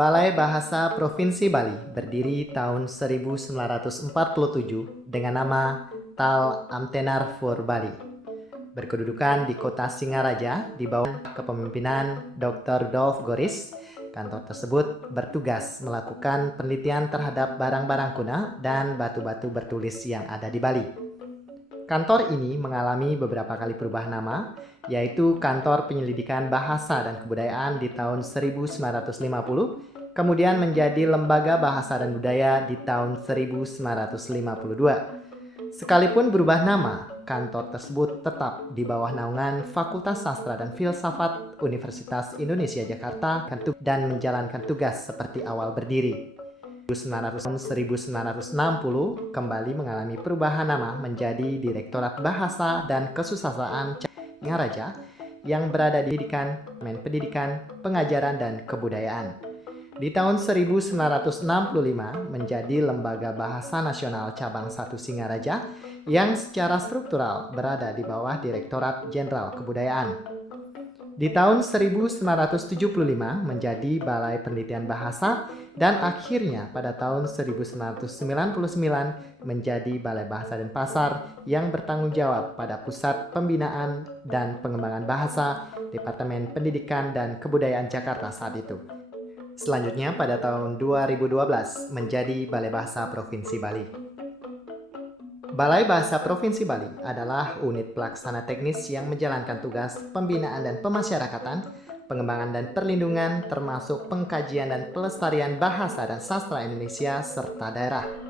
Balai Bahasa Provinsi Bali berdiri tahun 1947 dengan nama Tal Amtenar for Bali. Berkedudukan di kota Singaraja di bawah kepemimpinan Dr. Dolf Goris. Kantor tersebut bertugas melakukan penelitian terhadap barang-barang kuno dan batu-batu bertulis yang ada di Bali. Kantor ini mengalami beberapa kali perubahan nama, yaitu Kantor Penyelidikan Bahasa dan Kebudayaan di tahun 1950, kemudian menjadi Lembaga Bahasa dan Budaya di tahun 1952. Sekalipun berubah nama, kantor tersebut tetap di bawah naungan Fakultas Sastra dan Filsafat Universitas Indonesia Jakarta dan menjalankan tugas seperti awal berdiri. 1960 kembali mengalami perubahan nama menjadi Direktorat Bahasa dan Kesusastraan Singaraja yang berada di Pendidikan, Pengajaran dan Kebudayaan. Di tahun 1965 menjadi Lembaga Bahasa Nasional Cabang 1 Singaraja yang secara struktural berada di bawah Direktorat Jenderal Kebudayaan. Di tahun 1975 menjadi Balai Penelitian Bahasa dan akhirnya pada tahun 1999 menjadi Balai Bahasa dan Pasar yang bertanggung jawab pada Pusat Pembinaan dan Pengembangan Bahasa Departemen Pendidikan dan Kebudayaan Jakarta saat itu. Selanjutnya pada tahun 2012 menjadi Balai Bahasa Provinsi Bali. Balai Bahasa Provinsi Bali adalah unit pelaksana teknis yang menjalankan tugas pembinaan dan pemasyarakatan, pengembangan dan perlindungan, termasuk pengkajian dan pelestarian bahasa dan sastra Indonesia serta daerah.